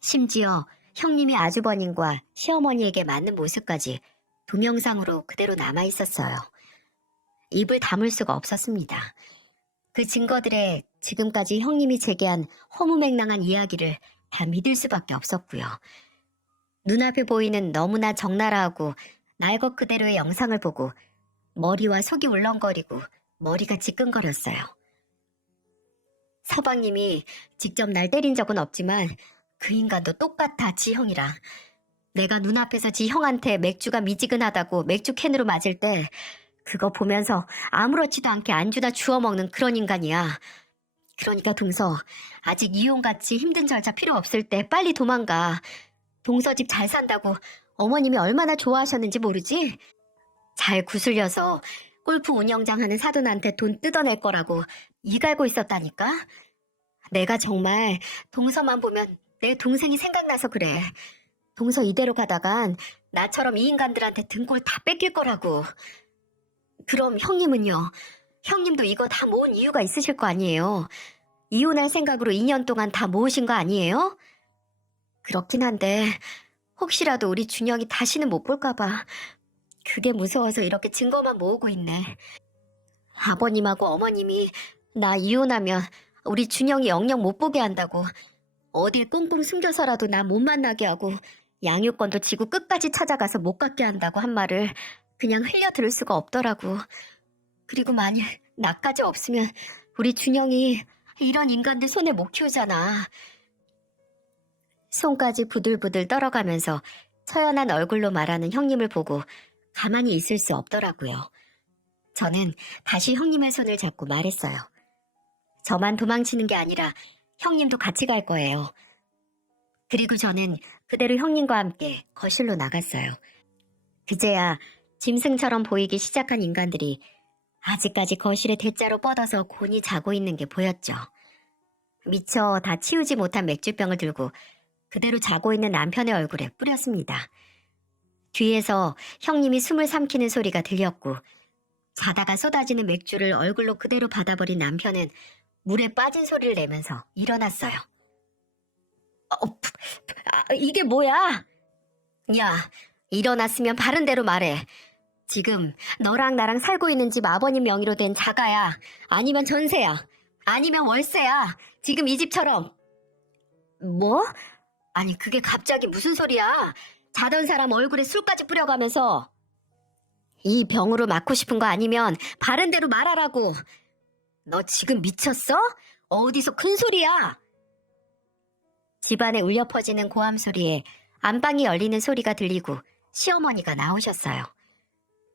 심지어 형님이 아주버님과 시어머니에게 맞는 모습까지 동영상으로 그대로 남아있었어요. 입을 다물 수가 없었습니다. 그 증거들에 지금까지 형님이 제기한 허무맹랑한 이야기를 다 믿을 수밖에 없었고요. 눈앞에 보이는 너무나 적나라하고 날 것 그대로의 영상을 보고 머리와 속이 울렁거리고 머리가 지끈거렸어요. 서방님이 직접 날 때린 적은 없지만 그 인간도 똑같아, 지 형이랑. 내가 눈앞에서 지 형한테 맥주가 미지근하다고 맥주 캔으로 맞을 때 그거 보면서 아무렇지도 않게 안주나 주워 먹는 그런 인간이야. 그러니까 동서, 아직 이혼같이 힘든 절차 필요 없을 때 빨리 도망가. 동서 집 잘 산다고 어머님이 얼마나 좋아하셨는지 모르지? 잘 구슬려서 골프 운영장 하는 사돈한테 돈 뜯어낼 거라고 이 갈고 있었다니까? 내가 정말 동서만 보면 내 동생이 생각나서 그래. 동서 이대로 가다간 나처럼 이 인간들한테 등골 다 뺏길 거라고. 그럼 형님은요? 형님도 이거 다 모은 이유가 있으실 거 아니에요? 이혼할 생각으로 2년 동안 다 모으신 거 아니에요? 그렇긴 한데 혹시라도 우리 준영이 다시는 못 볼까 봐 그게 무서워서 이렇게 증거만 모으고 있네. 아버님하고 어머님이 나 이혼하면 우리 준영이 영영 못 보게 한다고 어딜 꽁꽁 숨겨서라도 나 못 만나게 하고 양육권도 지고 끝까지 찾아가서 못 갖게 한다고 한 말을 그냥 흘려 들을 수가 없더라고. 그리고 만일 나까지 없으면 우리 준영이 이런 인간들 손에 못 키우잖아. 손까지 부들부들 떨어가면서 처연한 얼굴로 말하는 형님을 보고 가만히 있을 수 없더라고요. 저는 다시 형님의 손을 잡고 말했어요. 저만 도망치는 게 아니라 형님도 같이 갈 거예요. 그리고 저는 그대로 형님과 함께 거실로 나갔어요. 그제야 짐승처럼 보이기 시작한 인간들이 아직까지 거실에 대자로 뻗어서 곤히 자고 있는 게 보였죠. 미처 다 치우지 못한 맥주병을 들고 그대로 자고 있는 남편의 얼굴에 뿌렸습니다. 뒤에서 형님이 숨을 삼키는 소리가 들렸고 자다가 쏟아지는 맥주를 얼굴로 그대로 받아버린 남편은 물에 빠진 소리를 내면서 일어났어요. 이게 뭐야? 야, 일어났으면 바른 대로 말해. 지금 너랑 나랑 살고 있는 집 아버님 명의로 된 자가야. 아니면 전세야. 아니면 월세야. 지금 이 집처럼. 뭐? 아니 그게 갑자기 무슨 소리야? 자던 사람 얼굴에 술까지 뿌려가면서. 이 병으로 맞고 싶은 거 아니면 바른 대로 말하라고. 너 지금 미쳤어? 어디서 큰 소리야? 집안에 울려 퍼지는 고함 소리에 안방이 열리는 소리가 들리고 시어머니가 나오셨어요.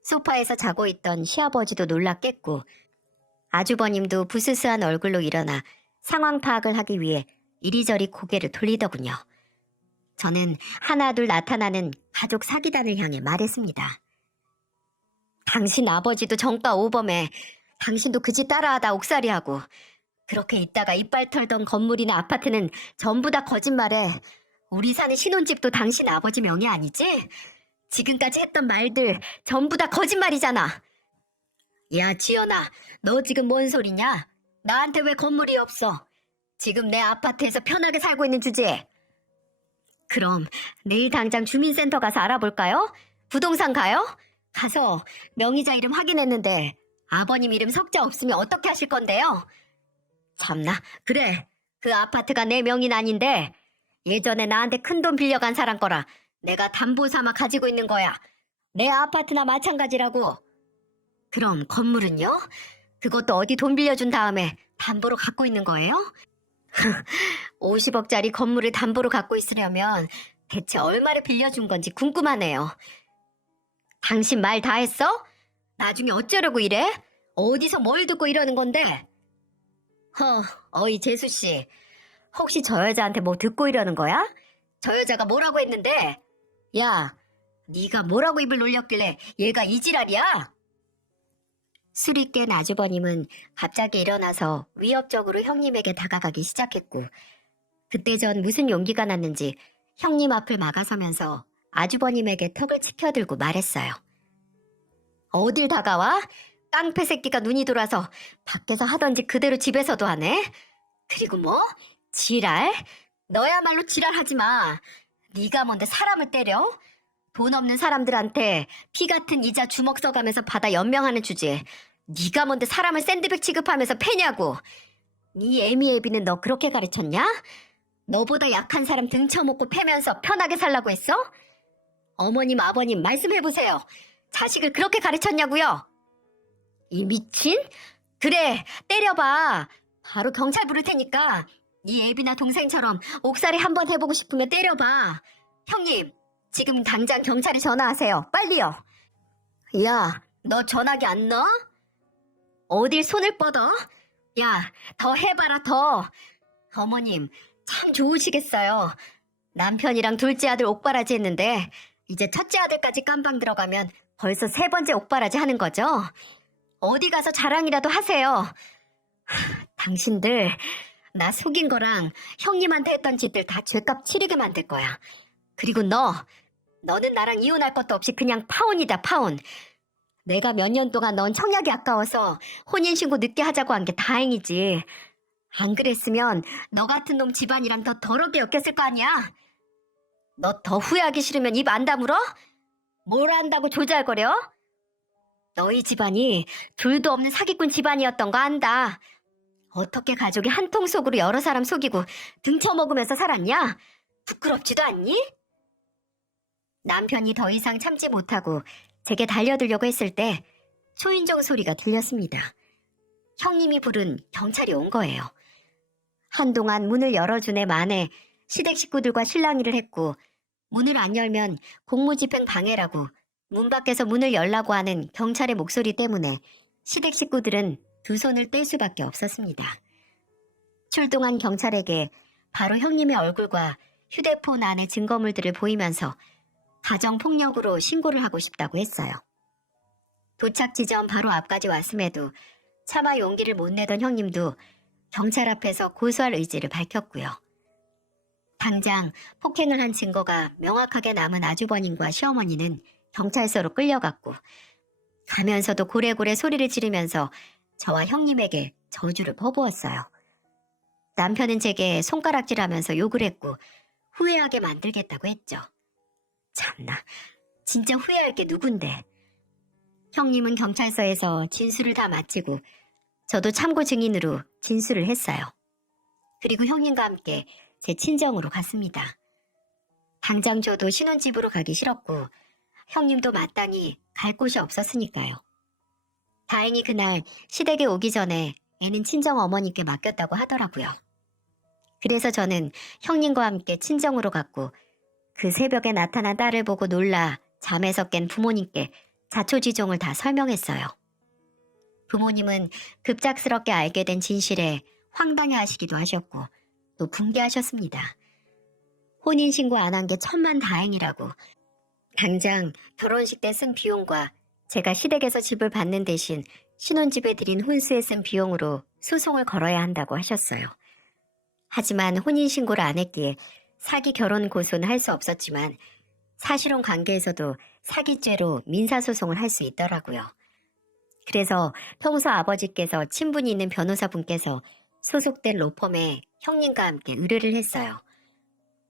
소파에서 자고 있던 시아버지도 놀랍겠고 아주버님도 부스스한 얼굴로 일어나 상황 파악을 하기 위해 이리저리 고개를 돌리더군요. 저는 하나둘 나타나는 가족 사기단을 향해 말했습니다. 당신 아버지도 정가 오범해. 당신도 그 짓 따라하다 옥살이하고 그렇게 있다가 이빨 털던 건물이나 아파트는 전부 다 거짓말해. 우리 사는 신혼집도 당신 아버지 명의 아니지? 지금까지 했던 말들 전부 다 거짓말이잖아. 야 지연아, 너 지금 뭔 소리냐? 나한테 왜 건물이 없어? 지금 내 아파트에서 편하게 살고 있는 주제에. 그럼 내일 당장 주민센터 가서 알아볼까요? 부동산 가요? 가서 명의자 이름 확인했는데 아버님 이름 석자 없으면 어떻게 하실 건데요? 참나, 그래. 그 아파트가 내 명의는 아닌데 예전에 나한테 큰돈 빌려간 사람 거라 내가 담보 삼아 가지고 있는 거야. 내 아파트나 마찬가지라고. 그럼 건물은요? 그것도 어디 돈 빌려준 다음에 담보로 갖고 있는 거예요? 50억짜리 건물을 담보로 갖고 있으려면 대체 얼마를 빌려준 건지 궁금하네요. 당신 말 다 했어? 나중에 어쩌려고 이래? 어디서 뭘 듣고 이러는 건데? 어이 재수씨, 혹시 저 여자한테 뭐 듣고 이러는 거야? 저 여자가 뭐라고 했는데? 야, 네가 뭐라고 입을 놀렸길래 얘가 이 지랄이야? 술이 깬 아주버님은 갑자기 일어나서 위협적으로 형님에게 다가가기 시작했고, 그때 전 무슨 용기가 났는지 형님 앞을 막아서면서 아주버님에게 턱을 치켜들고 말했어요. 어딜 다가와? 깡패 새끼가 눈이 돌아서 밖에서 하던지 그대로 집에서도 하네? 그리고 뭐? 지랄? 너야말로 지랄하지 마. 네가 뭔데 사람을 때려? 돈 없는 사람들한테 피 같은 이자 주먹 써가면서 받아 연명하는 주제에 네가 뭔데 사람을 샌드백 취급하면서 패냐고. 네 애미애비는 너 그렇게 가르쳤냐? 너보다 약한 사람 등쳐먹고 패면서 편하게 살라고 했어? 어머님 아버님 말씀해보세요. 자식을 그렇게 가르쳤냐고요? 이 미친? 그래 때려봐. 바로 경찰 부를 테니까 네 애비나 동생처럼 옥살이 한번 해보고 싶으면 때려봐. 형님 지금 당장 경찰에 전화하세요. 빨리요. 야, 너 전화기 안 넣어? 어딜 손을 뻗어? 야, 더 해봐라 더. 어머님 참 좋으시겠어요. 남편이랑 둘째 아들 옥바라지 했는데 이제 첫째 아들까지 깜방 들어가면 벌써 세 번째 옥바라지 하는 거죠? 어디 가서 자랑이라도 하세요. 당신들 나 속인 거랑 형님한테 했던 짓들 다 죄값 치르게 만들 거야. 그리고 너는 나랑 이혼할 것도 없이 그냥 파혼이다 파혼. 내가 몇 년 동안 넌 청약이 아까워서 혼인신고 늦게 하자고 한 게 다행이지. 안 그랬으면 너 같은 놈 집안이랑 더 더럽게 엮였을 거 아니야. 너 더 후회하기 싫으면 입 안 다물어? 뭘 안다고 조잘거려? 너희 집안이 둘도 없는 사기꾼 집안이었던 거 안다. 어떻게 가족이 한 통 속으로 여러 사람 속이고 등쳐먹으면서 살았냐? 부끄럽지도 않니? 남편이 더 이상 참지 못하고 제게 달려들려고 했을 때 초인종 소리가 들렸습니다. 형님이 부른 경찰이 온 거예요. 한동안 문을 열어주네 만에 시댁 식구들과 실랑이를 했고 문을 안 열면 공무집행 방해라고 문 밖에서 문을 열라고 하는 경찰의 목소리 때문에 시댁 식구들은 두 손을 뗄 수밖에 없었습니다. 출동한 경찰에게 바로 형님의 얼굴과 휴대폰 안의 증거물들을 보이면서 가정폭력으로 신고를 하고 싶다고 했어요. 도착 지점 바로 앞까지 왔음에도 차마 용기를 못 내던 형님도 경찰 앞에서 고소할 의지를 밝혔고요. 당장 폭행을 한 증거가 명확하게 남은 아주버님과 시어머니는 경찰서로 끌려갔고 가면서도 고래고래 소리를 지르면서 저와 형님에게 저주를 퍼부었어요. 남편은 제게 손가락질하면서 욕을 했고 후회하게 만들겠다고 했죠. 참나, 진짜 후회할 게 누군데. 형님은 경찰서에서 진술을 다 마치고 저도 참고 증인으로 진술을 했어요. 그리고 형님과 함께 제 친정으로 갔습니다. 당장 저도 신혼집으로 가기 싫었고 형님도 마땅히 갈 곳이 없었으니까요. 다행히 그날 시댁에 오기 전에 애는 친정 어머니께 맡겼다고 하더라고요. 그래서 저는 형님과 함께 친정으로 갔고 그 새벽에 나타난 딸을 보고 놀라 잠에서 깬 부모님께 자초지종을 다 설명했어요. 부모님은 급작스럽게 알게 된 진실에 황당해하시기도 하셨고 또 붕괴하셨습니다. 혼인신고 안 한 게 천만다행이라고 당장 결혼식 때 쓴 비용과 제가 시댁에서 집을 받는 대신 신혼집에 들인 혼수에 쓴 비용으로 소송을 걸어야 한다고 하셨어요. 하지만 혼인신고를 안 했기에 사기 결혼 고소는 할 수 없었지만 사실혼 관계에서도 사기죄로 민사소송을 할 수 있더라고요. 그래서 평소 아버지께서 친분이 있는 변호사분께서 소속된 로펌에 형님과 함께 의뢰를 했어요.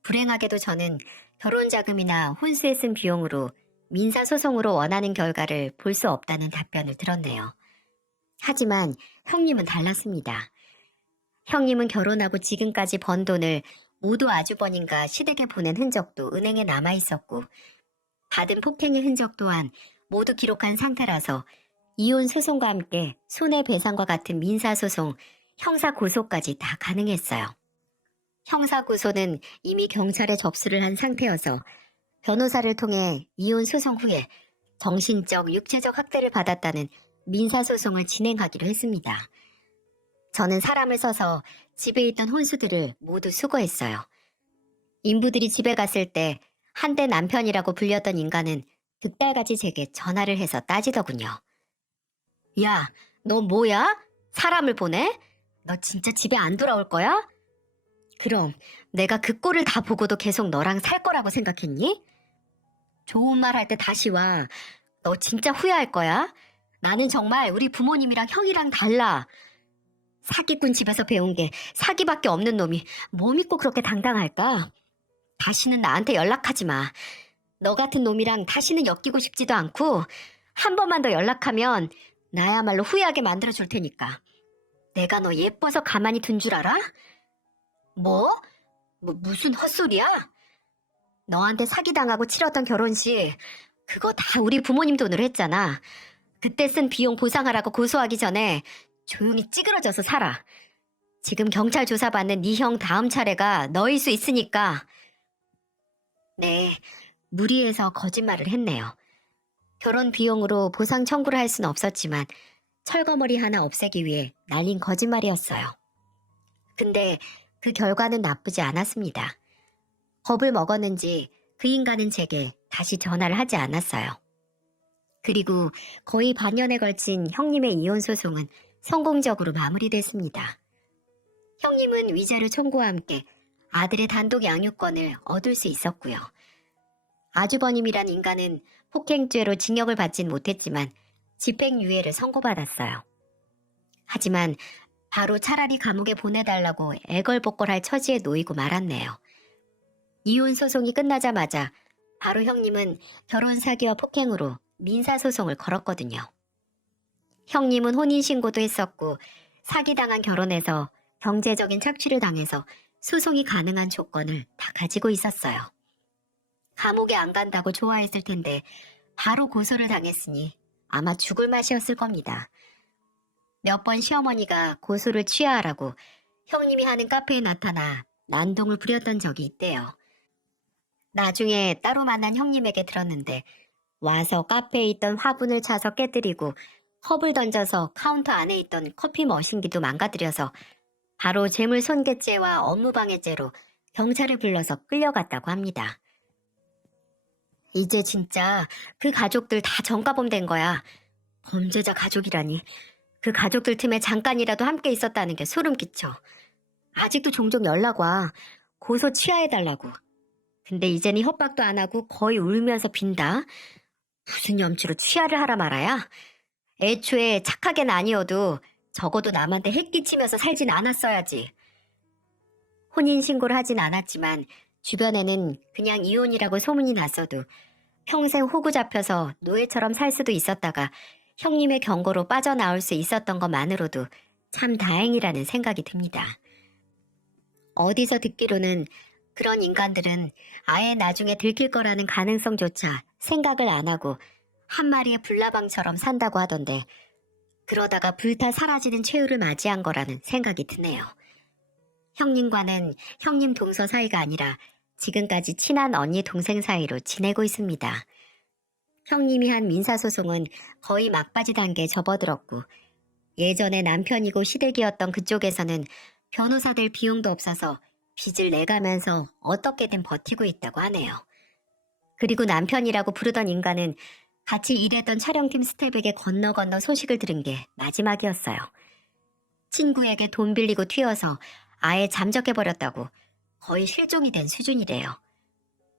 불행하게도 저는 결혼자금이나 혼수에 쓴 비용으로 민사소송으로 원하는 결과를 볼 수 없다는 답변을 들었네요. 하지만 형님은 달랐습니다. 형님은 결혼하고 지금까지 번 돈을 모두 아주버님과 시댁에 보낸 흔적도 은행에 남아있었고 받은 폭행의 흔적 또한 모두 기록한 상태라서 이혼 소송과 함께 손해배상과 같은 민사소송, 형사고소까지 다 가능했어요. 형사고소는 이미 경찰에 접수를 한 상태여서 변호사를 통해 이혼 소송 후에 정신적, 육체적 학대를 받았다는 민사소송을 진행하기로 했습니다. 저는 사람을 써서 집에 있던 혼수들을 모두 수거했어요. 인부들이 집에 갔을 때 한때 남편이라고 불렸던 인간은 득달같이 제게 전화를 해서 따지더군요. 야, 너 뭐야? 사람을 보내? 너 진짜 집에 안 돌아올 거야? 그럼 내가 그 꼴을 다 보고도 계속 너랑 살 거라고 생각했니? 좋은 말 할 때 다시 와. 너 진짜 후회할 거야. 나는 정말 우리 부모님이랑 형이랑 달라. 사기꾼 집에서 배운 게 사기밖에 없는 놈이 뭐 믿고 그렇게 당당할까? 다시는 나한테 연락하지 마. 너 같은 놈이랑 다시는 엮이고 싶지도 않고 한 번만 더 연락하면 나야말로 후회하게 만들어줄 테니까. 내가 너 예뻐서 가만히 둔 줄 알아? 뭐? 무슨 헛소리야? 너한테 사기당하고 치렀던 결혼식 그거 다 우리 부모님 돈으로 했잖아. 그때 쓴 비용 보상하라고 고소하기 전에 조용히 찌그러져서 살아. 지금 경찰 조사받는 네 형 다음 차례가 너일 수 있으니까. 네, 무리해서 거짓말을 했네요. 결혼 비용으로 보상 청구를 할 수는 없었지만 철거머리 하나 없애기 위해 날린 거짓말이었어요. 근데 그 결과는 나쁘지 않았습니다. 겁을 먹었는지 그 인간은 제게 다시 전화를 하지 않았어요. 그리고 거의 반년에 걸친 형님의 이혼 소송은 성공적으로 마무리됐습니다. 형님은 위자료 청구와 함께 아들의 단독 양육권을 얻을 수 있었고요. 아주버님이란 인간은 폭행죄로 징역을 받진 못했지만 집행유예를 선고받았어요. 하지만 바로 차라리 감옥에 보내달라고 애걸복걸할 처지에 놓이고 말았네요. 이혼 소송이 끝나자마자 바로 형님은 결혼 사기와 폭행으로 민사소송을 걸었거든요. 형님은 혼인신고도 했었고 사기당한 결혼에서 경제적인 착취를 당해서 소송이 가능한 조건을 다 가지고 있었어요. 감옥에 안 간다고 좋아했을 텐데 바로 고소를 당했으니 아마 죽을 맛이었을 겁니다. 몇 번 시어머니가 고소를 취하하라고 형님이 하는 카페에 나타나 난동을 부렸던 적이 있대요. 나중에 따로 만난 형님에게 들었는데 와서 카페에 있던 화분을 차서 깨뜨리고 컵을 던져서 카운터 안에 있던 커피 머신기도 망가뜨려서 바로 재물손괴죄와 업무방해죄로 경찰을 불러서 끌려갔다고 합니다. 이제 진짜 그 가족들 다 전과범 된 거야. 범죄자 가족이라니. 그 가족들 틈에 잠깐이라도 함께 있었다는 게 소름 끼쳐. 아직도 종종 연락 와. 고소 취하해달라고. 근데 이제는 협박도 안 하고 거의 울면서 빈다. 무슨 염치로 취하를 하라 말아야? 애초에 착하게는 아니어도 적어도 남한테 해끼치면서 살진 않았어야지. 혼인신고를 하진 않았지만 주변에는 그냥 이혼이라고 소문이 났어도 평생 호구 잡혀서 노예처럼 살 수도 있었다가 형님의 경고로 빠져나올 수 있었던 것만으로도 참 다행이라는 생각이 듭니다. 어디서 듣기로는 그런 인간들은 아예 나중에 들킬 거라는 가능성조차 생각을 안 하고 한 마리의 불나방처럼 산다고 하던데 그러다가 불타 사라지는 최후를 맞이한 거라는 생각이 드네요. 형님과는 형님 동서 사이가 아니라 지금까지 친한 언니 동생 사이로 지내고 있습니다. 형님이 한 민사소송은 거의 막바지 단계에 접어들었고 예전에 남편이고 시댁이었던 그쪽에서는 변호사 될 비용도 없어서 빚을 내가면서 어떻게든 버티고 있다고 하네요. 그리고 남편이라고 부르던 인간은 같이 일했던 촬영팀 스태프에게 건너 소식을 들은 게 마지막이었어요. 친구에게 돈 빌리고 튀어서 아예 잠적해버렸다고 거의 실종이 된 수준이래요.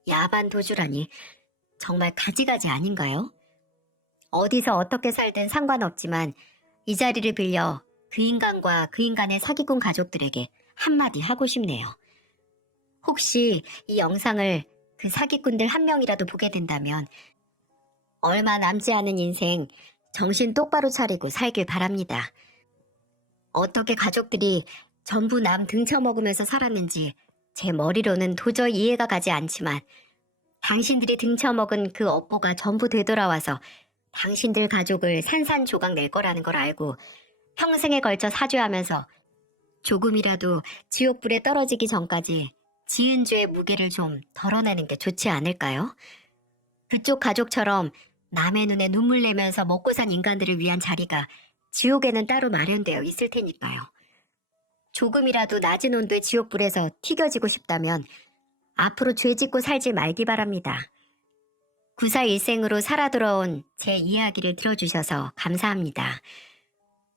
야반 도주라니 정말 가지가지 아닌가요? 어디서 어떻게 살든 상관없지만 이 자리를 빌려 그 인간과 그 인간의 사기꾼 가족들에게 한마디 하고 싶네요. 혹시 이 영상을 그 사기꾼들 한 명이라도 보게 된다면 얼마 남지 않은 인생 정신 똑바로 차리고 살길 바랍니다. 어떻게 가족들이 전부 남 등쳐먹으면서 살았는지 제 머리로는 도저히 이해가 가지 않지만 당신들이 등쳐먹은 그 업보가 전부 되돌아와서 당신들 가족을 산산조각 낼 거라는 걸 알고 평생에 걸쳐 사죄하면서 조금이라도 지옥불에 떨어지기 전까지 지은 죄의 무게를 좀 덜어내는 게 좋지 않을까요? 그쪽 가족처럼 남의 눈에 눈물 내면서 먹고 산 인간들을 위한 자리가 지옥에는 따로 마련되어 있을 테니까요. 조금이라도 낮은 온도의 지옥불에서 튀겨지고 싶다면 앞으로 죄 짓고 살지 말기 바랍니다. 구사 일생으로 살아 돌아온 제 이야기를 들어주셔서 감사합니다.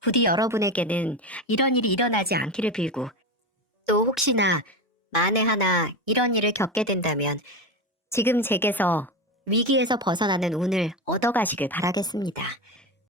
부디 여러분에게는 이런 일이 일어나지 않기를 빌고 또 혹시나 만에 하나 이런 일을 겪게 된다면 지금 제게서 위기에서 벗어나는 운을 얻어가시길 바라겠습니다.